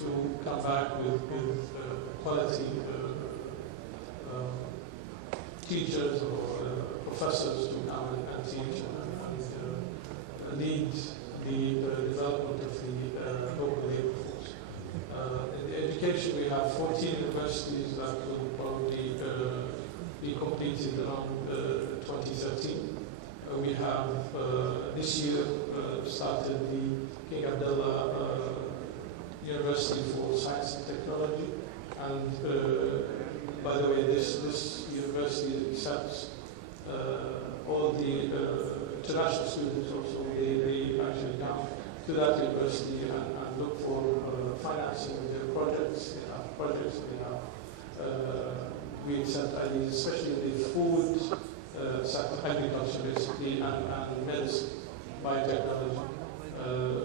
to come back with quality teachers or professors to come and teach and lead the development of the local labor force. In the education, we have 14 universities that will probably be completed around 2013. We have this year started the King Abdullah University for Science and Technology, and by the way, this university accepts all the international students also. They actually come to that university and look for financing of their projects. They have projects, they have we accept ideas, especially in the food sector, agriculture basically, and medicine, biotechnology.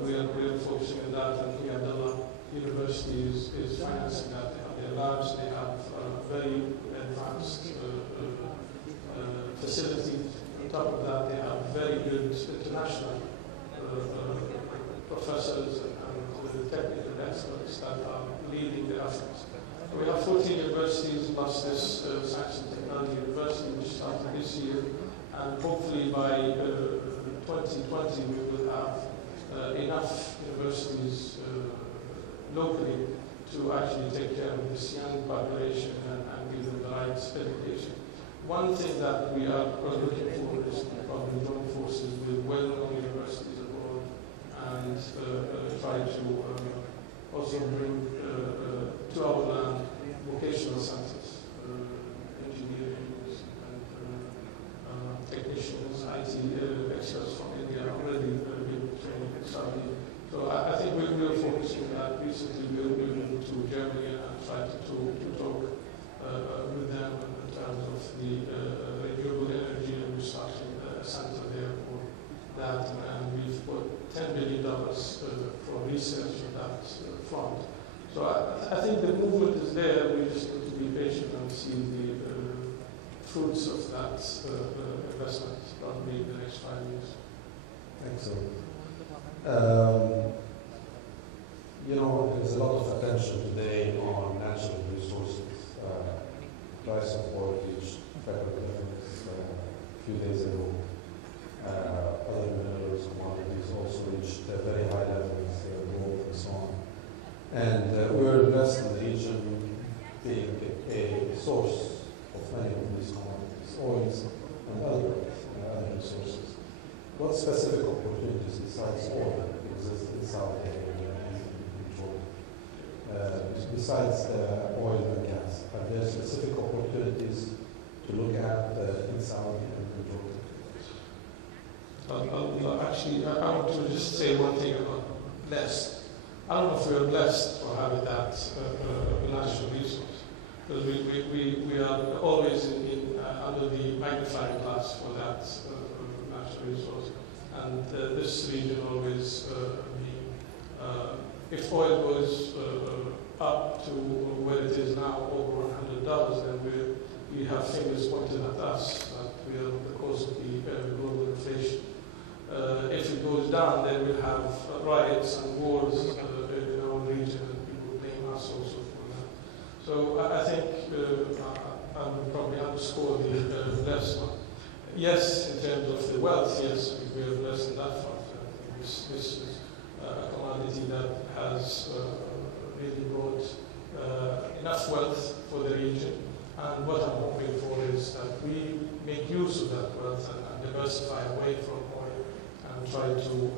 We are focusing on that, and King Abdullah University is financing that. They have their labs, they have very advanced facilities. On top of that, they have very good international professors and technical experts that are leading the efforts. We have 14 universities plus this Science and Technology University, which started this year, and hopefully by 2020 we will have enough universities locally to actually take care of this young population and give them the right education. One thing that we are looking for is probably join forces with well-known universities abroad and try to also bring to our land vocational centers, engineering and technicians, IT experts from India already been training in Saudi. So I think we will focus on that. Recently we were moving to Germany and tried to talk with them in terms of the renewable energy, and we're starting a center there for that, and we've put $10 billion for research on that front. So I think the movement is there. We just need to be patient and see the fruits of that investment probably in the next 5 years. Excellent. There's a lot of attention today on natural resources. Price of oil reached record levels a few days ago. Other minerals, commodities also reached very high levels, gold and so on. And we're blessed in the region being a source of many of these commodities, oils and other resources. What specific opportunities besides oil exist in Saudi Arabia and in Jordan? Besides oil and gas, are there specific opportunities to look at in Saudi and in Jordan? Actually, I want to just say one thing about blessed. I don't know if we are blessed for having that natural resource, because we are always under the magnifying glass for that natural resource, and this region always if oil goes up to where it is now, over $100, then we have fingers pointed at us that we are the cause of the global inflation. If it goes down, then we'll have riots and wars in our region, and people blame us also for that. So I think I would probably underscore the blessed one. Yes, in terms of the wealth, yes, we are blessed in that front. This is a commodity that has really brought enough wealth for the region. And what I'm hoping for is that we make use of that wealth and diversify away from oil and try to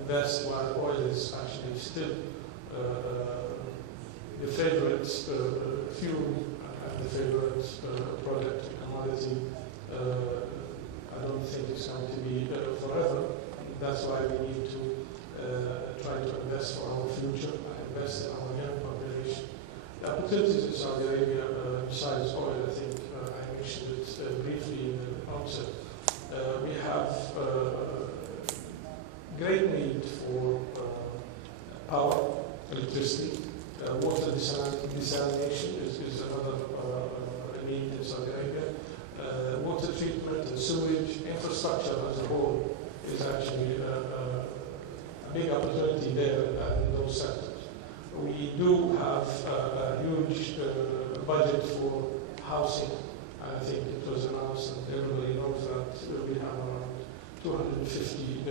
invest while oil is actually still the favorite fuel and the favorite product, commodity. I don't think it's going to be forever. That's why we need to try to invest for our future and invest in our young population. The opportunities in Saudi Arabia, besides oil, I think I mentioned it briefly in the outset. We have great need for power, electricity. Water desalination is another need in Saudi Arabia. Water treatment and sewage infrastructure as a whole is actually a big opportunity there in those sectors. We do budget for housing. I think it was announced, and everybody knows that we have around 250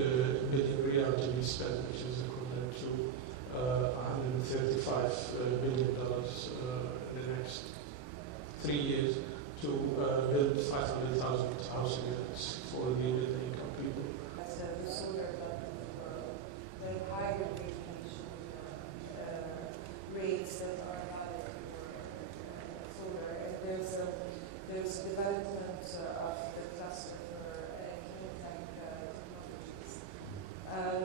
billion riyal to be spent, which is equivalent to $135 billion in the next 3 years to build 500,000 housing units for the middle-income people. As the solar the higher radiation rates that are valid for solar, and there's development of the cluster for clean tech technologies.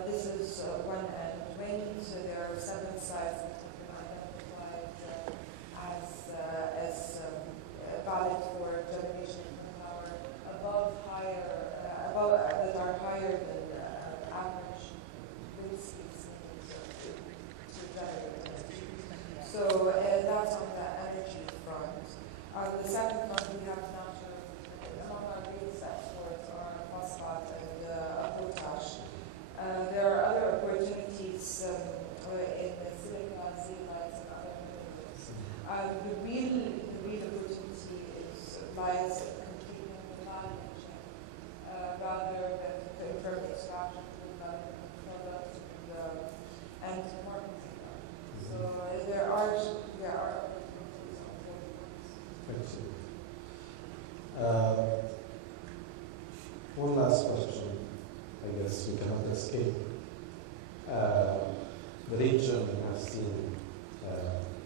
This is one end. So there are 7 sites that have been identified as valid for generation of power that are higher than average wind speeds to generate energy. So that's on the energy front. On the second front, we have natural, some of our biggest exports are phosphate and potash. There are other opportunities in the silica, zeolites, and other minerals. The real opportunity lies in completing the value chain rather than from extraction to development products and marketing. So there are opportunities on both fronts. Thank you. One last question. I guess we cannot escape. The region has seen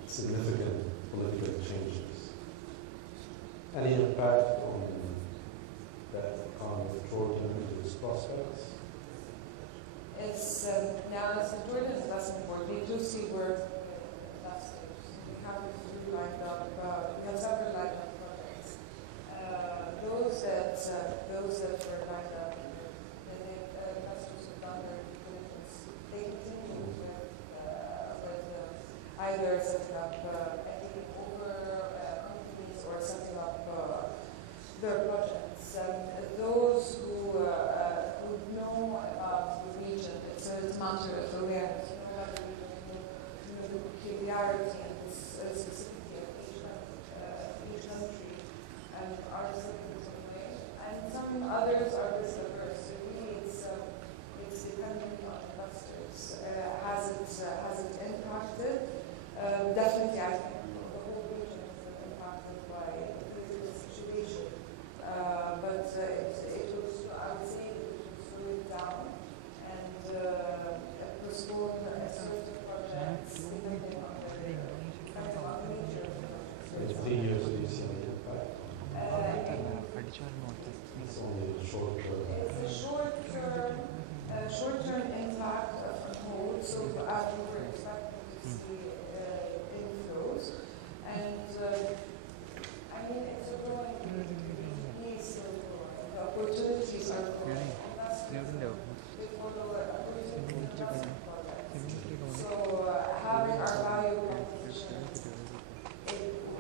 significant political changes. Any impact on that economic Jordan and its prospects? It's now Jordan is less important. We do see where investors. We have a few lined up. We have several lined up projects. Those that were lined up. They continue with either setting up taking over companies or setting up their projects. Those who know about the region, it's a matter of awareness. You know about the region, you know the peculiarity and the specificity of each country, and are citizens of the way. And some others are risk averse. So really, it's depending on investors. Has it impacted? Definitely, I think the whole region is impacted by the political situation. But it was, I would say, it was slowed down and postponed certain projects depending on the nature of the project. In 3 years, do you see any impact? It's only short term. It's a short-term impact from hold, so we were expecting to see inflows. And I mean, it's a growing piece of the opportunities are growing. They follow investment projects. So having our value proposition,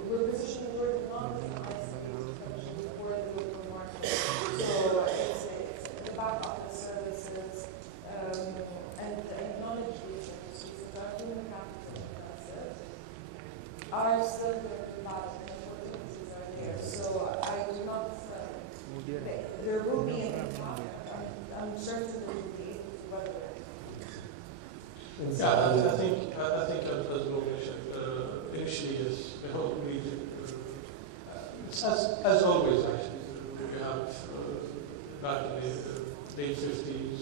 we're positioning Jordan not as an isolated function for the local market. So it's the back office services and knowledge resources that are human capital intensive are still very valid and opportunities are there. So I do not, there will be an impact. I'm certain there will be whether Yeah, I think as Mo mentioned, initially is the whole region. As always, actually, we have back in the late 50s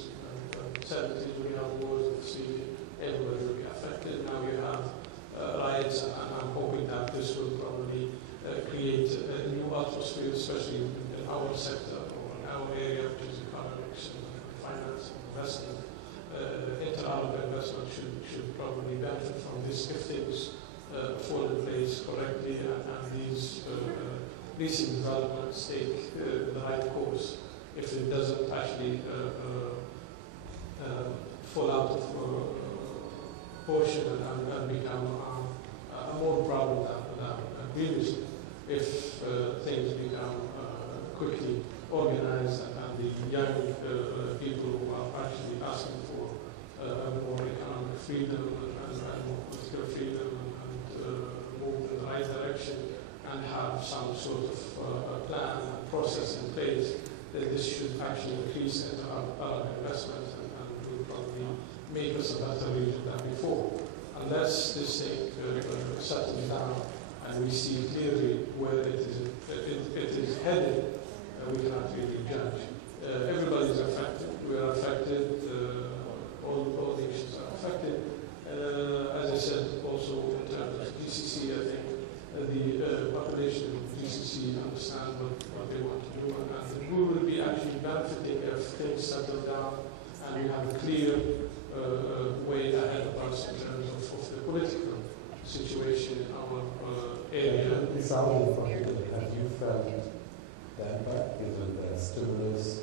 and 70s, we have wars in Syria. Everybody will be affected. Now we have riots, and I'm hoping that this will probably create a new atmosphere, especially in our sector or in our area, which is economics and finance and investment. Inter-Arab investment should probably benefit from this if things fall in place correctly and these recent developments take the right course. If it doesn't actually fall out of proportion and become a more problem than previously, if things become quickly organized and the young people who are actually asking for more economic freedom and more political freedom and move in the right direction process in place, this should actually increase our investments and will probably make us a better region than before. Unless this thing settles down and we see clearly where it is headed, we cannot really judge. Everybody is affected. We are affected. All nations are affected. As I said, also in terms of GCC, I think the population of GCC understand what they want to do, and we will be actually benefiting if things settle down and we have a clear way ahead of us in terms of the political situation in our area. It sounded from you. Have you felt the impact given the stimulus?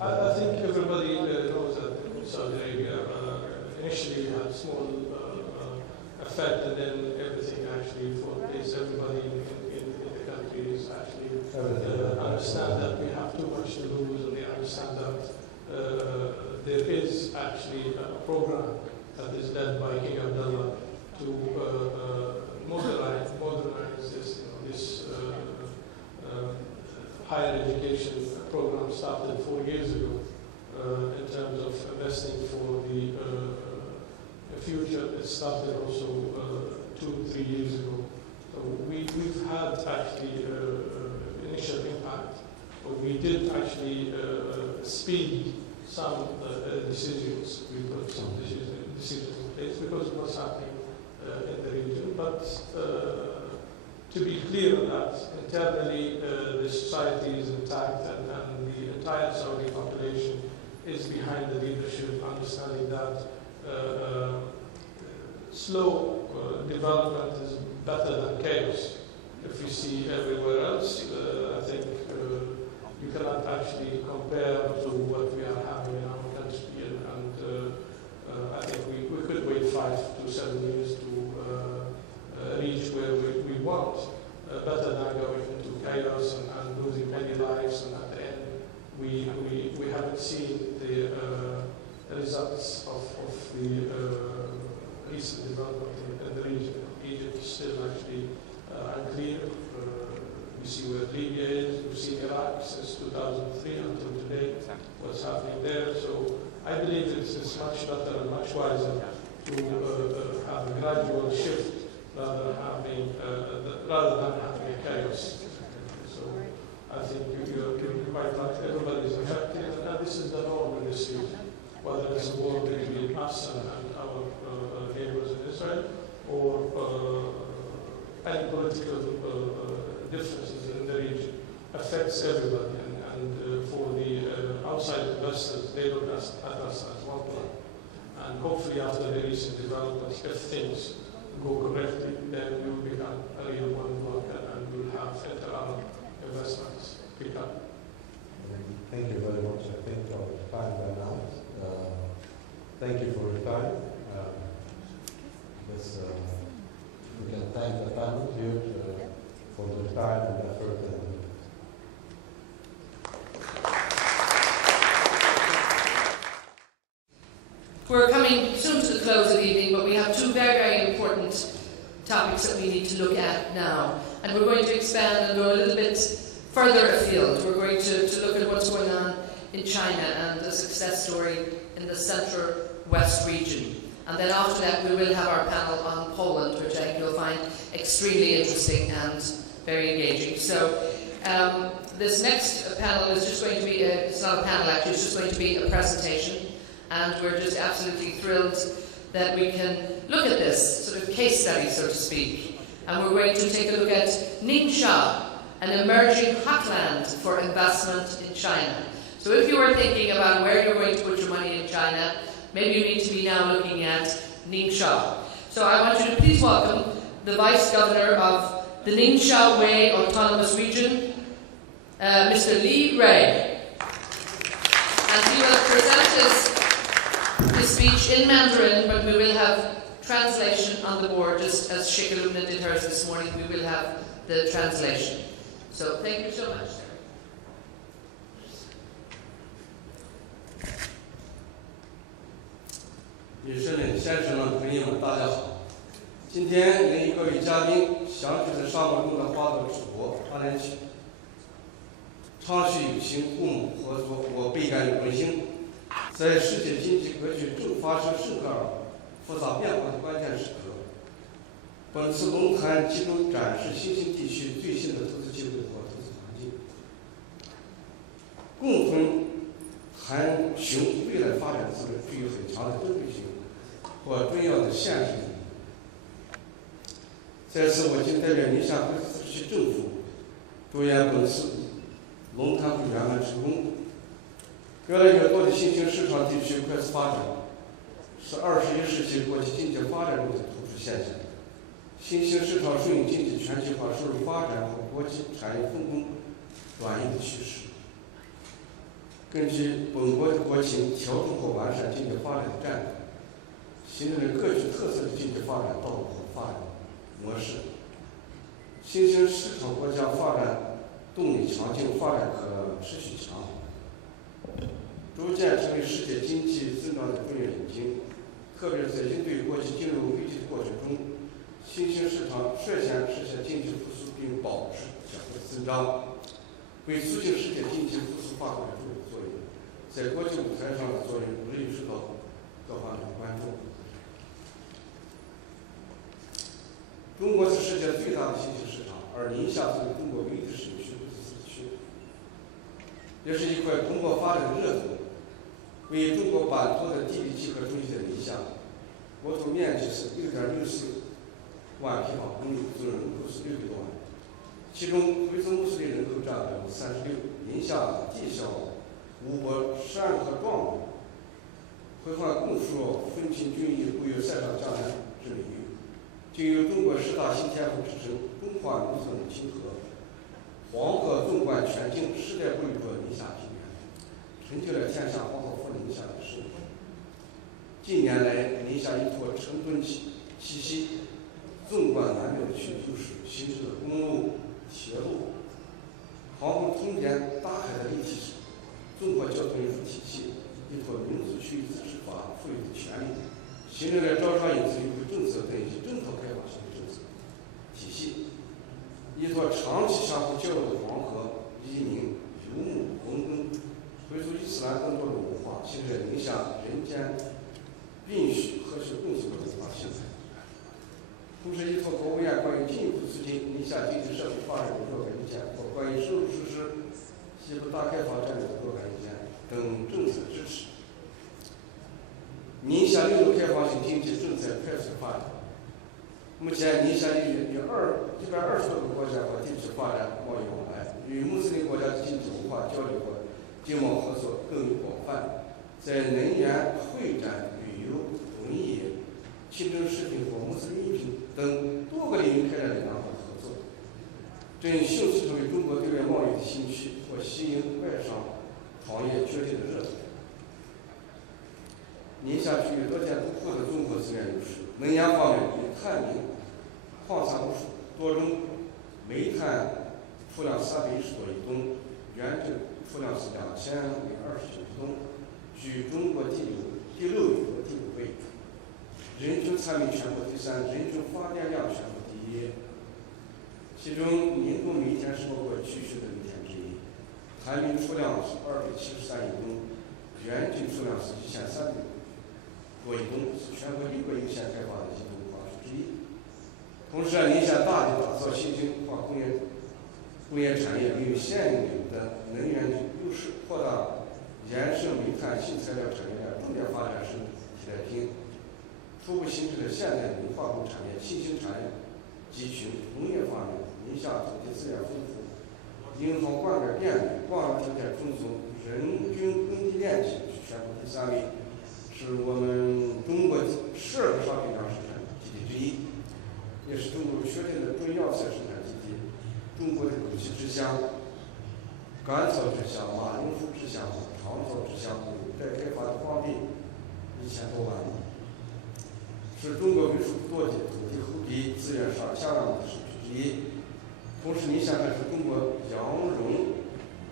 I think everybody knows that Saudi Arabia initially had small effect, and then everything actually for place. Everybody in the country is actually understand that we have too much to lose, and they understand that there is actually a program that is led by King Abdullah to modernize this, this higher education program started 4 years ago in terms of investing for the future. It started also 2-3 years ago. So we've had actually initial impact, but we did actually speed some decisions. We put some decisions in place because of what's happening in the region. But to be clear on that, internally the society is intact, and the entire Saudi population is behind the leadership, understanding that slow development is better than chaos. If you see everywhere else, I think you cannot actually compare to what we are having in our country, and I think we could wait 5 to 7 years to reach where we want, better than going into chaos and losing many lives, and at the end we haven't seen the results of the recent development in the region. Egypt is still actually unclear. We see where Libya is, we've seen Iraq since 2003 until today, what's happening there. So I believe it's much better and much wiser to have a gradual shift rather than having a chaos. So I think you're quite right. Everybody is affected, and this is the norm in this region, whether it's a war between us and our neighbors in Israel, or any political differences in the region affects everybody. And for the outside investors, they look at us as one block. And hopefully after the recent developments, if things go correctly, then we will become a real one block, and we will have inter-Arab investments pick up. Thank you very much. I think our time ran out. Thank you for your time. We can thank the panel here for their time and effort. We're coming soon to the close of the evening, but we have two very, very important topics that we need to look at now. And we're going to expand and go a little bit further afield. We're going to look at what's going on in China and the success story in the Central West region. And then after that, we will have our panel on Poland, which I think you'll find extremely interesting and very engaging. So this next panel is just going to be, it's not a panel actually, it's just going to be a presentation. And we're just absolutely thrilled that we can look at this sort of case study, so to speak. And we're going to take a look at Ningxia, an emerging heartland for investment in China. So if you are thinking about where you're going to put your money in China, maybe you need to be now looking at Ningxia. So I want you to please welcome the Vice Governor of the Ningxia Hui Autonomous Region, Mr. Li Rui. And he will present his speech in Mandarin, but we will have translation on the board, just as Sheikh Alumna did hers this morning. We will have the translation. So thank you so much. 女士们、先生们、朋友们，大家好！今天跟各位嘉宾详述的沙漠中的花朵祖国阿联酋，长期与其互谋合作，我倍感荣幸。在世界经济格局正发生深刻复杂变化的关键时刻，本次论坛集中展示新兴地区最新的投资机会和投资环境，共同谈寻未来发展资源具有很强的针对性和重要的现实意义。在此，我谨代表宁夏回族自治区政府祝愿本次论坛会圆满成功。越来越多的新兴市场地区快速发展，是21世纪国际经济发展中的突出现象。新兴市场顺应经济全球化、收入发展和国际产业分工转移的趋势。根据本国的国情，调整和完善经济发展的战略，形成了各具特色的经济发展道路和发展模式。新兴市场国家发展动力强劲，发展可持续强，逐渐成为世界经济增长的重要引擎。特别是在应对国际金融危机的过程中，新兴市场率先实现经济复苏并保持较快增长，为促进世界经济复苏发挥了重要作用，在国际舞台上的作用日益受到各方面的关注。中国是世界最大的新兴市场，而宁夏作为中国唯一的省区自治区，也是一块蓬勃发展的热土。为中国版图的地理集合中心的宁夏，国土面积是6.64万平方公里，总人口是600多万，其中回族穆斯林人口占36%。宁夏地小物博，山河壮美，徽范贡树，风情俊逸，故有塞上江南之美誉，竟有中国10大新天府之称。中华农村清河，黄河纵贯全境，世代不渝着宁夏平原，成就了天下黄河富宁夏的盛况。近年来，宁夏依托城镇气息，纵贯南北的区域优势，形成了公路、铁路、航空通电、大海的立体综合交通运输体系，依托民族区域自治法赋予的权利，形成了招商引资优惠政策等一些正套开发性的政策体系，依托长期相互交流的黄河、移民、游牧、农耕、回族伊斯兰等多种文化，形成了宁夏人间允许和谐共处的文化形态。同时，依托国务院关于进一步促进宁夏经济社会发展的若干意见和关于深入实施西部大开发战略的若干意见等政策支持，宁夏6路开放性经济正在快速发展。目前，宁夏与120多个国家和地区发展贸易往来，与穆斯林国家的经济文化交流和经贸合作更为广泛。在能源、会展、旅游、农业、清真食品和穆斯林饮品等多个领域开展了良好的合作，正迅速成为中国对外贸易的新区或吸引外商行业决定的热点。宁夏具有多件独厚的综合资源优势。能源方面，以探明矿产无数多种，煤炭出量310多亿吨，原正出量是2029亿吨，居中国第6位和第5位。人均产煤全国第3，人均发电量全国第1。其中，宁东煤田是我国区区的煤田之一，探煤出量是273亿吨，原均出量是1300多亿吨，是全国6个优先开发的集中化区之一。同时，宁夏大力打造新兴化工业产业，利用现有的能源优势，扩大延伸煤炭新材料产业链，重点发展生物替代品，初步形成了现代能化工产业新兴产业集群。农业方面，宁夏土地资源丰富，银行灌溉便利，光伏条件充足，人均耕地面积是全国第3位，是我们中国12个商品粮生产基地之一，也是中国确定的中药材生产基地。中国的枸杞之乡、甘草之乡、马铃薯之乡、长草之乡，待开发的荒地1000多万亩，是中国为数不多的土地厚地、资源上相当的省区之一。同时，宁夏还是中国羊绒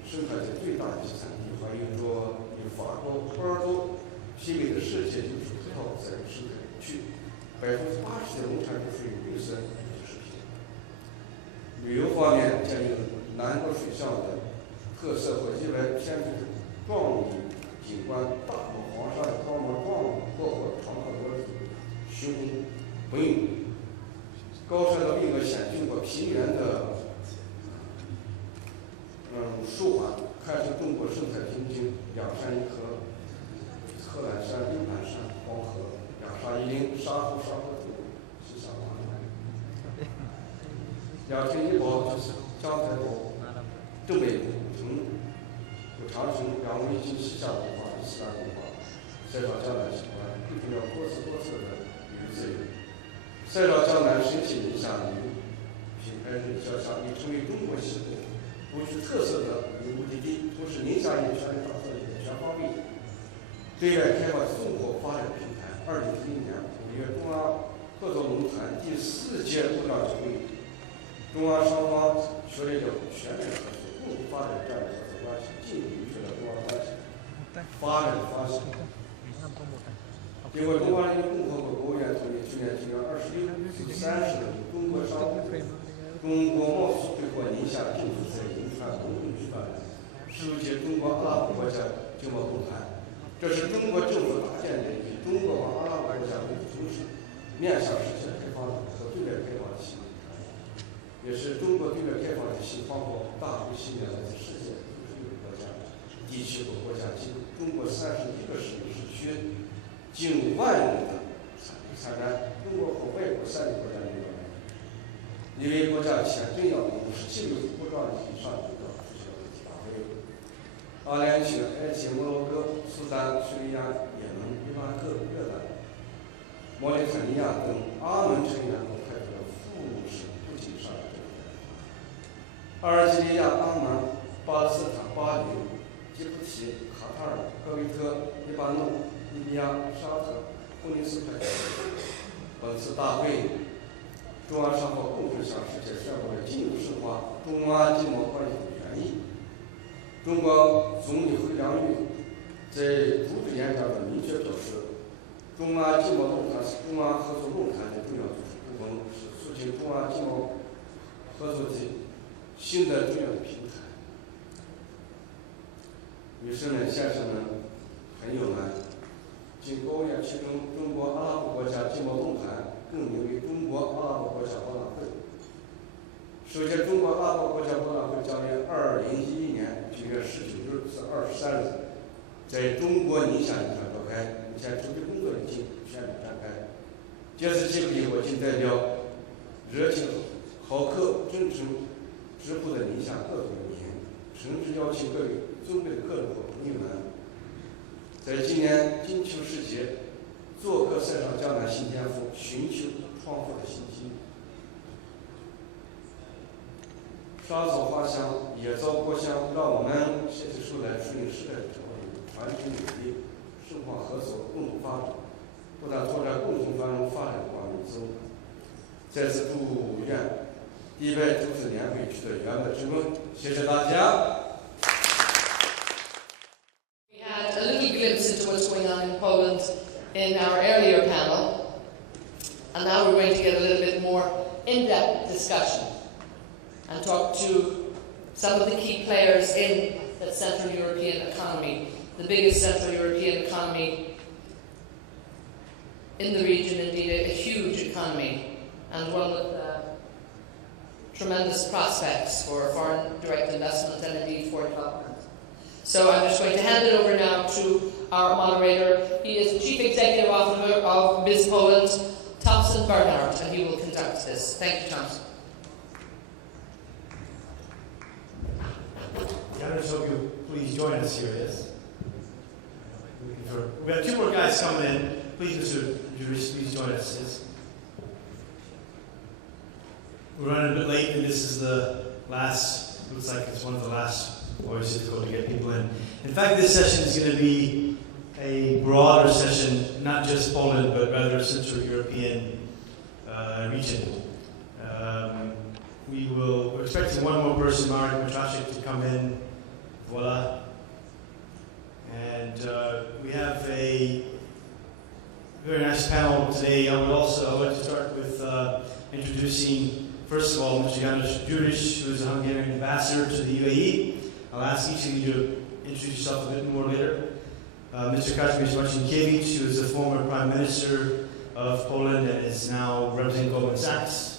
生产界最大的集产地，还有着与法国波尔多媲美的世界优秀葡萄栽培生态区，80%的农产品属于绿色有机食品。旅游方面，建有南国水上的特色和意外天成壮丽景观，大漠黄沙的高毛壮丽阔阔，长河多子，雄浑奔涌。高山的巍峨险峻和平原的舒缓，看出中国生态平静，两山一河，贺兰山、六盘山、黄河，两沙一岭，沙湖沙河图，西山环海。两城一堡就是江台堡、正北古城、古长城，两位一西夏文化、西南文化，塞绍江南景观，构成了多姿多色的旅游资源。塞绍江南深切影响旅游品牌人肖像，已成为中国西部独具特色的旅游目的地。同时，宁夏也全力打造一个全方位对外开放的综合发展平台。2011年5月，中阿合作论坛第4届部长级会议，中阿双方确立了全面合作、共同发展战略合作关系，进一步明确了中阿关系发展方向。经过中华人民共和国国务院同意，去年9月26日至30日，中国商务部、中国贸易协会和宁夏政府在银川共同举办首届中国阿拉伯国家经贸论坛。这是中国政府搭建的以中国和阿拉伯国家为中心，面向实现开放和对外开放的新平台，也是中国对外开放的新方法。大会吸引来自世界51个国家、地区和国家及中国31个省市区近万人的参展，中国和外国3个国家领导人，因为国家签证要求17个国状以上领导出席了这次大会。阿联酋、埃及、摩洛哥、苏丹、叙利亚、也门、伊拉克、约旦、毛里塔尼亚等阿盟成员都派出了副省部级以上的人员。阿尔及利亚、阿曼、巴勒斯坦、巴林、吉布提、卡塔尔、科威特、黎巴嫩、利比亚、沙特、突尼斯派。本次大会，中阿双方共同向世界宣布了进一步深化中阿经贸关系的原意。中国总理回良玉在主旨演讲中明确表示，中阿经贸论坛是中阿合作论坛的重要组成部分，是促进中阿经贸合作的新的重要的平台。女士们、先生们、朋友们，经国务院启动中国阿拉伯国家经贸论坛，更名为中国阿拉伯国家博览会。首届中国阿拉伯国家博览会将于2011年9月19日至23日在中国宁夏银川召开，目前筹备工作已经全面展开。借此机会，我谨代表热情好客、真诚质朴的宁夏各族人民，诚挚邀请各位尊贵的客人和朋友们，在今年金秋时节做客塞绍江南新天府，寻求创富的新机遇。沙造花香，野造国香，让我们携起手来顺应时代的潮流，传承美丽，深化合作，共同发展，不但拓展共同繁荣发展的光明之路。再次祝愿第190次年会取得圆满成功，谢谢大家。We had a little glimpse into what's going on in Poland in our earlier panel, and now we're going to get a little bit more in-depth discussion and talk to some of the key players in the Central European economy, the biggest Central European economy in the region, indeed a huge economy, and one with tremendous prospects for foreign direct investment and indeed for development. So I'm just going to hand it over now to our moderator. He is the Chief Executive Officer of Biz Poland, Thompson Bernard, and he will conduct this. Thank you, Thompson. Janusz, hope you please join us here, yes? We have 2 more guys coming in. Please, Mr. Juris, please join us, yes? We're running a bit late, and this is the last, looks like it's one of the last always difficult to get people in. In fact, this session is going to be a broader session, not just Poland, but rather Central European region. We're expecting one more person, Marek Matraszek, to come in. Voila. And we have a very nice panel today. I would like to start with introducing, first of all, Mr. Janusz Juris, who is a Hungarian ambassador to the UAE. I'll ask each of you to introduce yourself a bit more later. Mr. Kazimierz Marcinkiewicz, who is the former Prime Minister of Poland and is now representing Goldman Sachs.